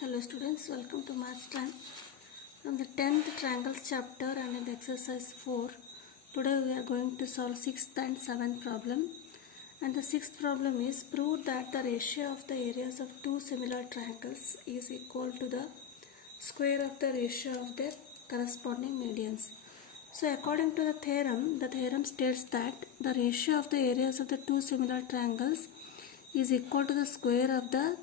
Hello students, welcome to Maths Time. From the 10th Triangles chapter and in the exercise 4, today we are going to solve 6th and 7th problem. And the 6th problem is prove that the ratio of the areas of two similar triangles is equal to the square of the ratio of their corresponding medians. So according to the theorem states that the ratio of the areas of the two similar triangles is equal to the square of the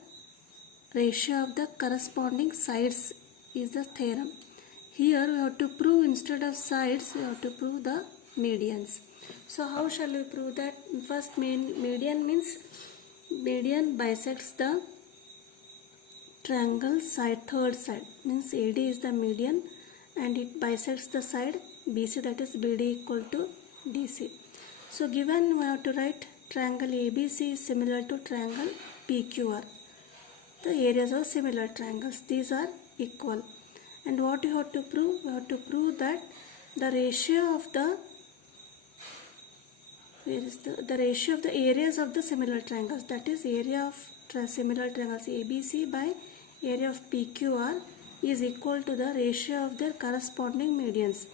ratio of the corresponding sides is the theorem. Here we have to prove instead of sides, we have to prove the medians. So how shall we prove that? First, median means median bisects the triangle side, third side. Means AD is the median and it bisects the side BC, that is BD equal to DC. So given we have to write triangle ABC is similar to triangle PQR. The areas of similar triangles, these are equal. And what you have to prove? You have to prove that the ratio of the ratio of the areas of the similar triangles, that is area of similar triangles ABC by area of PQR is equal to the ratio of their corresponding medians.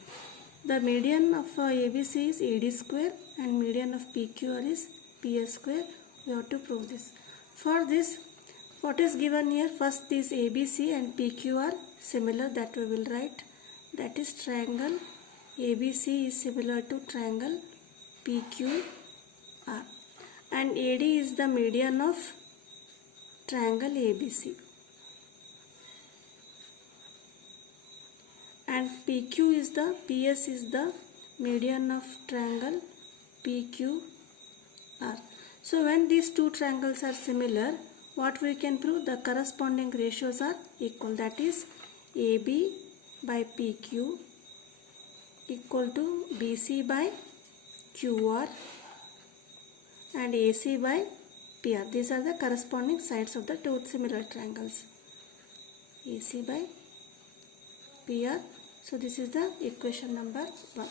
The median of ABC is AD square and median of PQR is PS square. We have to prove this. For this, what is given here? First, this ABC and PQ are similar, that we will write. That is triangle ABC is similar to triangle PQR. And AD is the median of triangle ABC. And PS is the median of triangle PQR. So when these two triangles are similar, what we can prove? The corresponding ratios are equal, that is AB by PQ equal to BC by QR and AC by PR. These are the corresponding sides of the two similar triangles, AC by PR. So this is the equation number 1.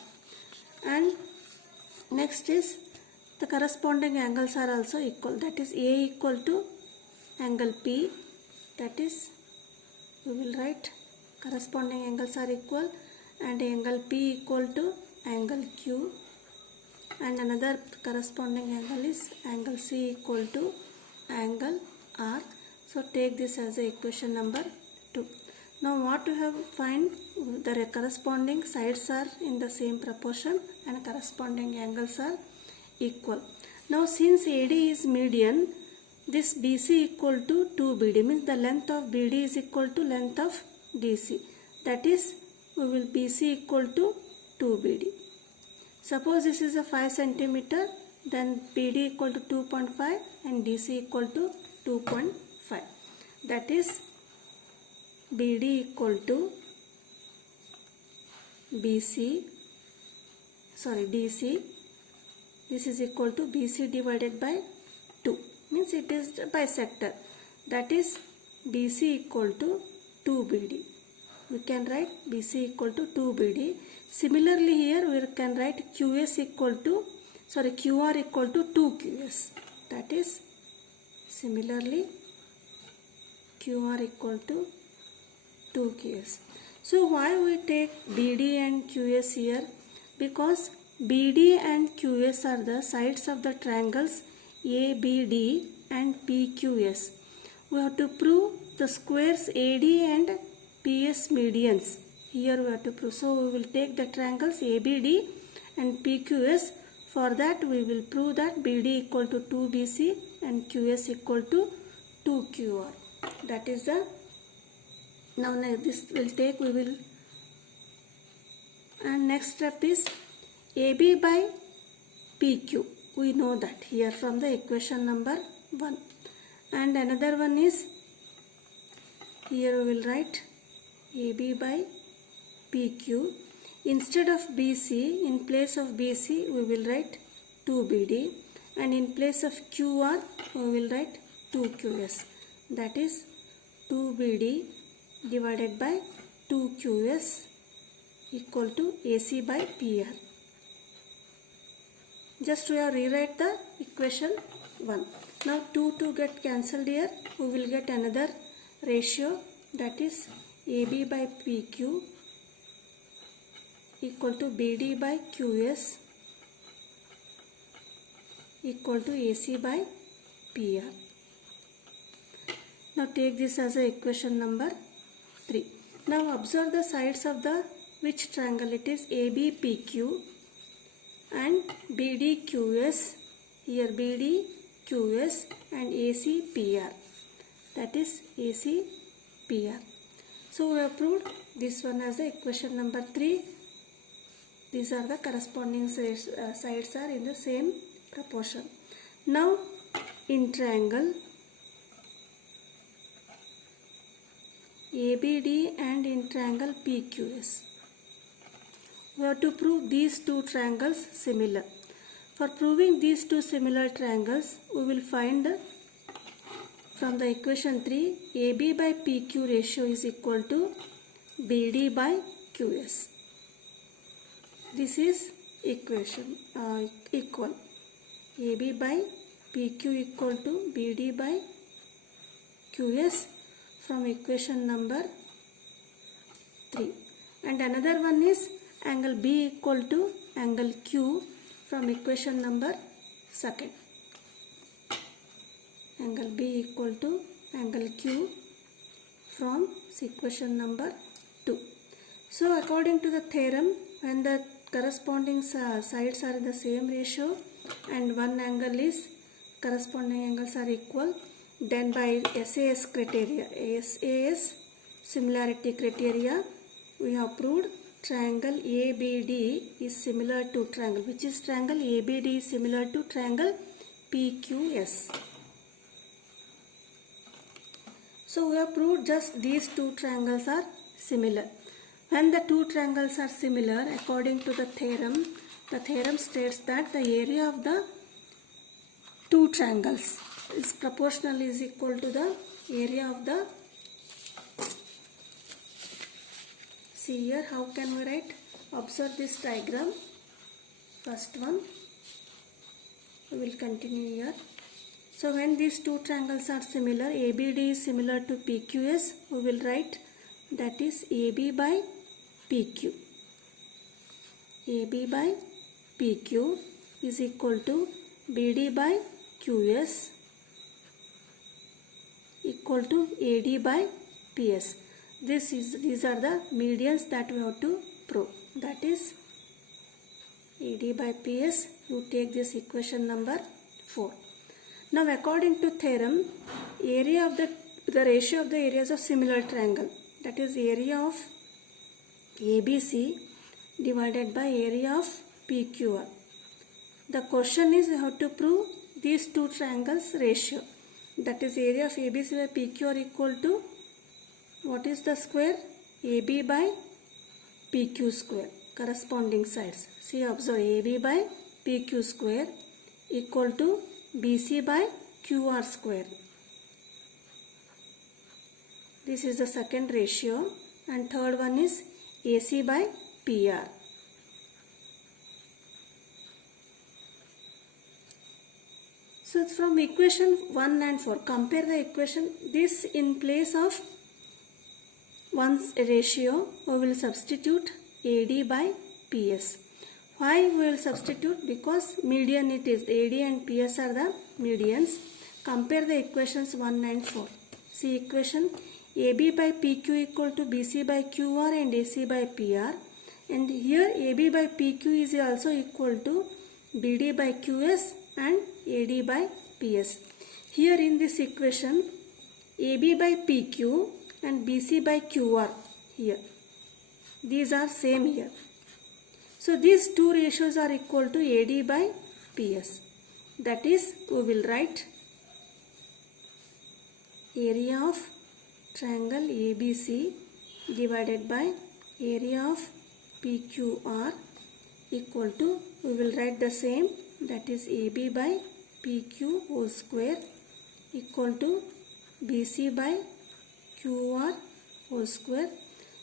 And next is the corresponding angles are also equal, that is A equal to angle P, that is we will write corresponding angles are equal, and angle P equal to angle Q, and another corresponding angle is angle C equal to angle R. So take this as a equation number 2. Now what you have find? The corresponding sides are in the same proportion and corresponding angles are equal. Now since AD is median, this BC equal to 2BD, means the length of BD is equal to length of DC. That is, we will BC equal to 2BD. Suppose this is a 5 centimeter, then BD equal to 2.5 and DC equal to 2.5. That is, BD equal to DC. This is equal to BC divided by 2. Means it is the bisector, that is BC equal to 2BD. We can write BC equal to 2BD. Similarly here we can write QR equal to 2QS. That is similarly QR equal to 2QS. So why we take BD and QS here? Because BD and QS are the sides of the triangles ABD and PQS. We have to prove the squares AD and PS medians. Here we have to prove. So we will take the triangles ABD and PQS. For that we will prove that BD equal to 2BC and QS equal to 2QR. That is the, now this will take, we will, and next step is AB by PQ. We know that here from the equation number 1. And another one is, here we will write AB by PQ. Instead of BC, in place of BC we will write 2BD, and in place of QR we will write 2QS. That is 2BD divided by 2QS equal to AC by PR. Just we have rewrite the equation 1. Now 2 get cancelled here. We will get another ratio that is AB by PQ equal to BD by QS equal to AC by PR. Now take this as a equation number 3. Now observe the sides of the which triangle it is ABPQ and BDQS. Here BDQS and ACPR, that is ACPR. So we have proved this one as a equation number 3. These are the corresponding sides are in the same proportion. Now in triangle ABD and in triangle PQS, we have to prove these two triangles similar. For proving these two similar triangles, we will find from the equation 3, AB by PQ ratio is equal to BD by QS. This is equation equal. AB by PQ equal to BD by QS from equation number 3. And another one is angle B equal to angle Q from equation number 2. Angle B equal to angle Q from equation number 2. So according to the theorem, when the corresponding sides are in the same ratio and one angle is corresponding angles are equal, then by SAS criteria, SAS similarity criteria, we have proved triangle ABD is similar to triangle. Which is triangle ABD is similar to triangle PQS. So we have proved just these two triangles are similar. When the two triangles are similar, according to the theorem states that the area of the two triangles is proportional is equal to the area of the. See here, how can we write? Observe this diagram. First one, we will continue here. So when these two triangles are similar, ABD is similar to PQS, we will write that is AB by PQ. AB by PQ is equal to BD by QS equal to AD by PS. These are the medians that we have to prove. That is AD by PS. You take this equation number 4. Now according to theorem, area of the ratio of the areas of similar triangle, that is area of ABC divided by area of PQR. The question is, we have to prove these two triangles ratio, that is area of ABC by PQR equal to what is the square? AB by PQ square, corresponding sides. See, observe AB by PQ square equal to BC by QR square. This is the second ratio, and third one is AC by PR. So from equation 1 and 4, compare the equation. This in place of one's ratio, we will substitute AD by PS. Why we will substitute? Because median it is. AD and PS are the medians. Compare the equations 1 and 4. See equation AB by PQ equal to BC by QR and AC by PR. And here AB by PQ is also equal to BD by QS and AD by PS. Here in this equation, AB by PQ and BC by QR here. These are same here. So these two ratios are equal to AD by PS. That is, we will write area of triangle ABC divided by area of PQR equal to, we will write the same, that is AB by PQ whole square equal to BC by QR whole square.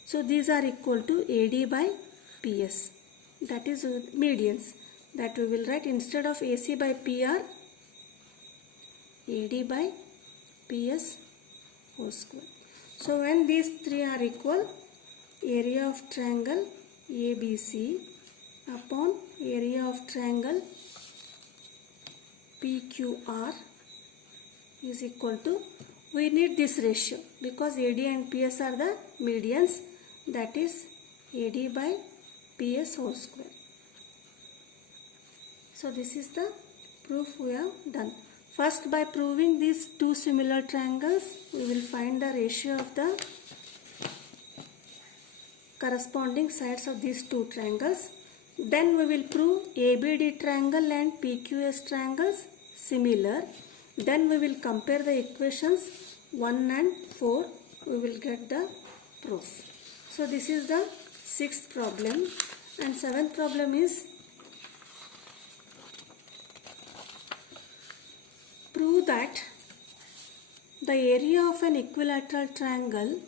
So these are equal to AD by PS. That is medians. That we will write instead of AC by PR, AD by PS whole square. So when these three are equal, area of triangle ABC upon area of triangle PQR is equal to, we need this ratio because AD and PS are the medians, that is AD by PS whole square. So this is the proof we have done. First, by proving these two similar triangles, we will find the ratio of the corresponding sides of these two triangles. Then we will prove ABD triangle and PQS triangles similar. Then we will compare the equations 1 and 4. We will get the proof. So this is the 6th problem, and 7th problem is prove that the area of an equilateral triangle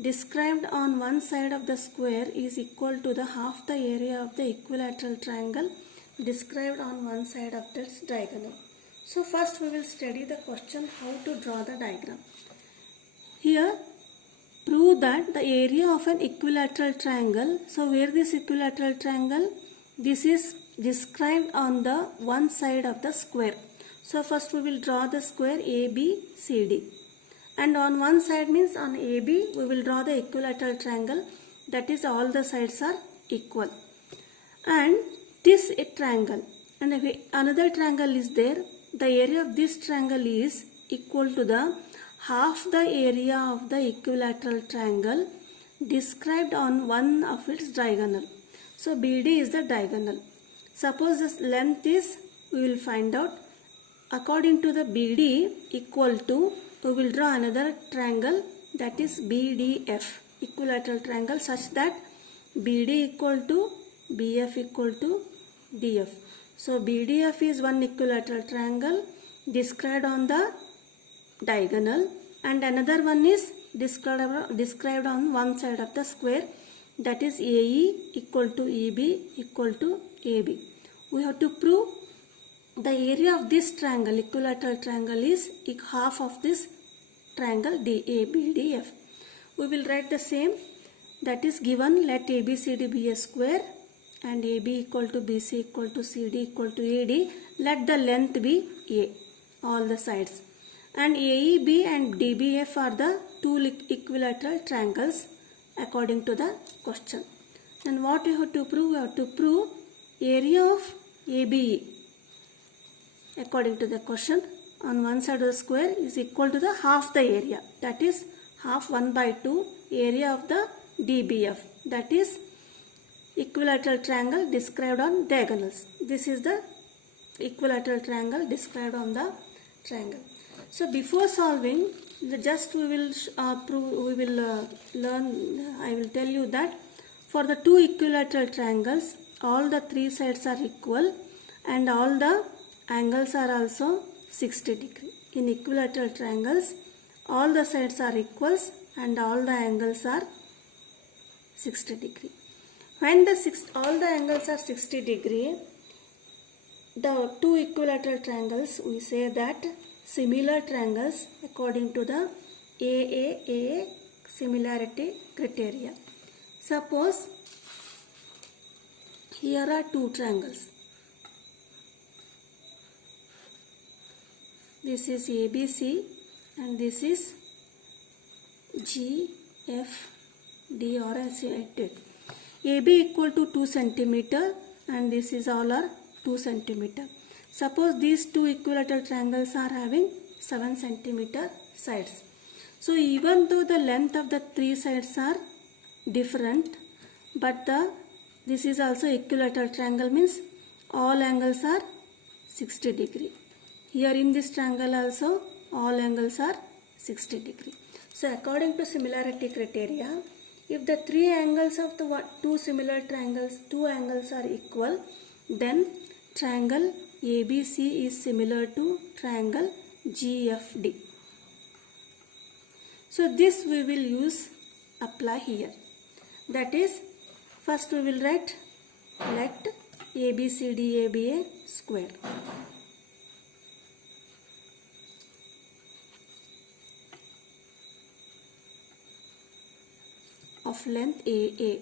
described on one side of the square is equal to the half the area of the equilateral triangle described on one side of its diagonal. So first we will study the question how to draw the diagram. Here prove that the area of an equilateral triangle, so where this equilateral triangle, this is described on the one side of the square. So first we will draw the square ABCD, and on one side means on AB we will draw the equilateral triangle, that is all the sides are equal, and this a triangle and another triangle is there. The area of this triangle is equal to the half the area of the equilateral triangle described on one of its diagonal. So BD is the diagonal. Suppose this length is, we will find out according to the BD equal to, we will draw another triangle, that is BDF, equilateral triangle, such that BD equal to BF equal to DF. So BDF is one equilateral triangle described on the diagonal, and another one is described on one side of the square, that is AE equal to EB equal to AB. We have to prove the area of this triangle, equilateral triangle, is half of this triangle DABDF. We will write the same, that is given, let ABCD be a square and AB equal to BC equal to CD equal to AD. Let the length be A, all the sides, and AEB and DBF are the two equilateral triangles according to the question. And what we have to prove? We have to prove area of ABE according to the question on one side of the square is equal to the half the area, that is half 1 by 2 area of the DBF, that is equilateral triangle described on diagonals. This is the equilateral triangle described on the triangle. So before solving, just we will learn, I will tell you that for the two equilateral triangles, all the three sides are equal and all the angles are also 60 degree. In equilateral triangles, all the sides are equals and all the angles are 60 degree. When all the angles are 60 degree, the two equilateral triangles, we say that similar triangles according to the AAA similarity criteria. Suppose here are two triangles. This is ABC and this is GFD, or as I did. AB equal to 2 centimeter and this is all are 2 centimeter. Suppose these two equilateral triangles are having 7 centimeter sides. So even though the length of the three sides are different, but this is also equilateral triangle, means all angles are 60 degree. Here in this triangle also all angles are 60 degree. So according to similarity criteria, if the three angles of the two similar triangles, two angles are equal, then triangle ABC is similar to triangle GFD. So this we will apply here. That is, first we will write, let ABCD be a square. of length AA.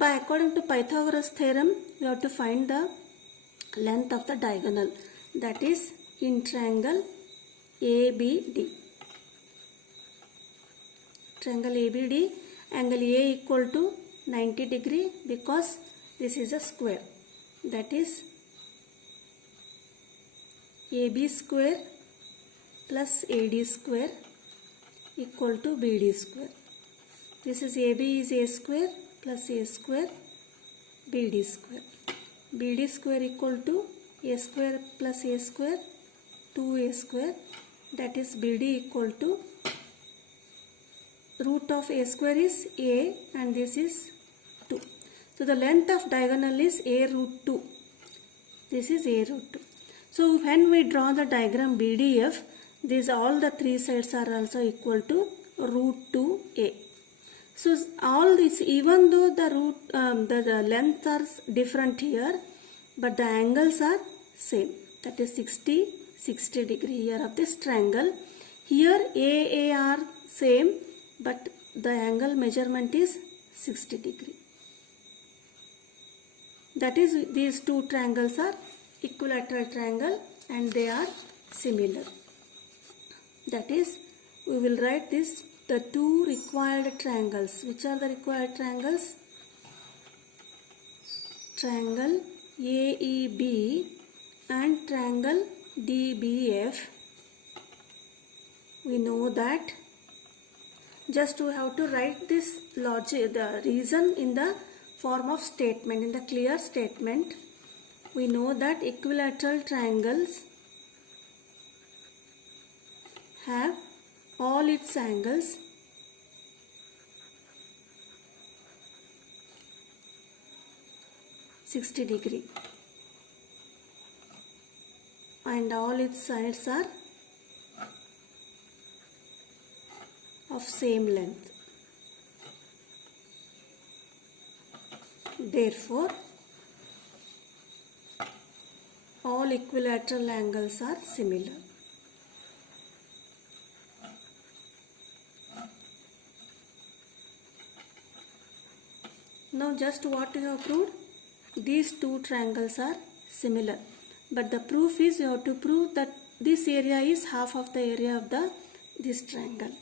By according to Pythagoras theorem, we have to find the length of the diagonal, that is in triangle ABD. Triangle ABD, angle A equal to 90 degree because this is a square, that is AB square plus AD square equal to BD square. This is AB is A square plus A square BD square. BD square equal to A square plus A square 2A square, that is BD equal to root of A square is A and this is 2. So the length of diagonal is A root 2. This is A root 2. So when we draw the diagram BDF, these all the three sides are also equal to root 2A. So all this, even though the lengths are different here, but the angles are same. That is 60 degree here of this triangle. Here AA are same, but the angle measurement is 60 degree. That is, these two triangles are equilateral triangle and they are similar. That is, we will write this, the two required triangles. Which are the required triangles? Triangle AEB and triangle DBF. We know that. Just we have to write this logic, the reason in the form of statement, in the clear statement. We know that equilateral triangles have all its angles (60 degree) and all its sides are of same length. Therefore, all equilateral angles are similar. Now just what you have proved, these two triangles are similar, but the proof is you have to prove that this area is half of the area of this triangle.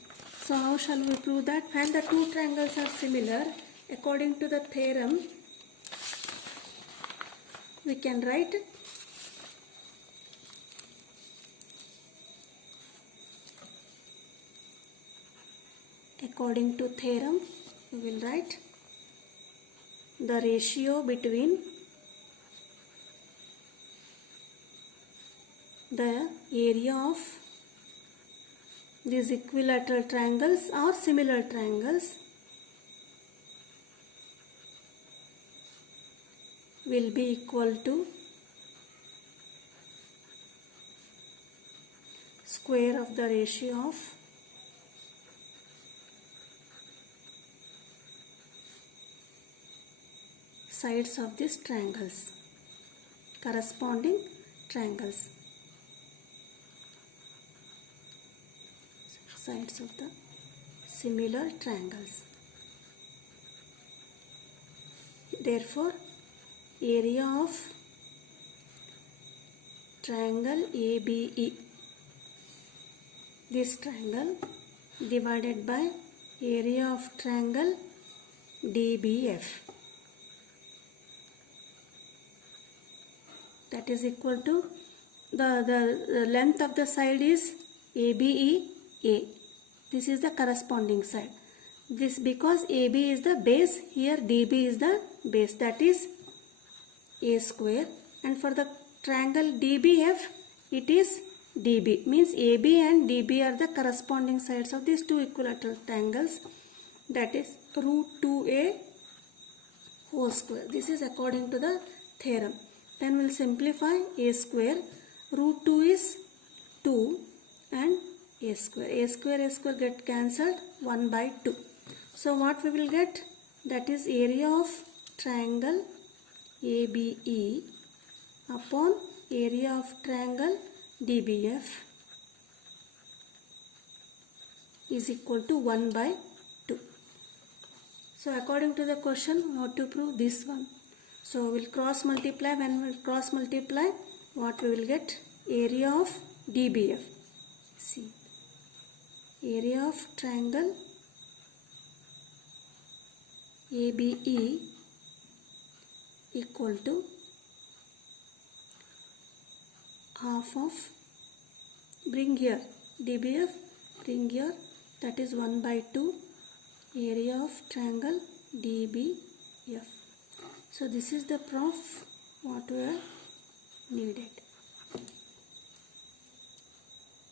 So how shall we prove that? When the two triangles are similar, according to the theorem, we can write according to theorem, we will write the ratio between the area of these equilateral triangles or similar triangles will be equal to square of the ratio of sides of these triangles, corresponding triangles, sides of the similar triangles. Therefore, area of triangle ABE, this triangle, divided by area of triangle DBF, that is equal to the length of the side is ABE A. This is the corresponding side. This because AB is the base, here DB is the base, that is A square, and for the triangle DBF it is DB, means AB and DB are the corresponding sides of these two equilateral triangles, that is root 2A whole square. This is according to the theorem. Then we will simplify A square, root 2 is 2 and A square get cancelled, 1 by 2. So what we will get? That is area of triangle ABE upon area of triangle DBF is equal to 1 by 2. So according to the question, how to prove this one? So we'll cross multiply. When we'll cross multiply, what we will get? Area of DBF. See, area of triangle ABE equal to half of, bring here DBF, bring here, that is 1 by 2 area of triangle DBF. So this is the proof what we are needed.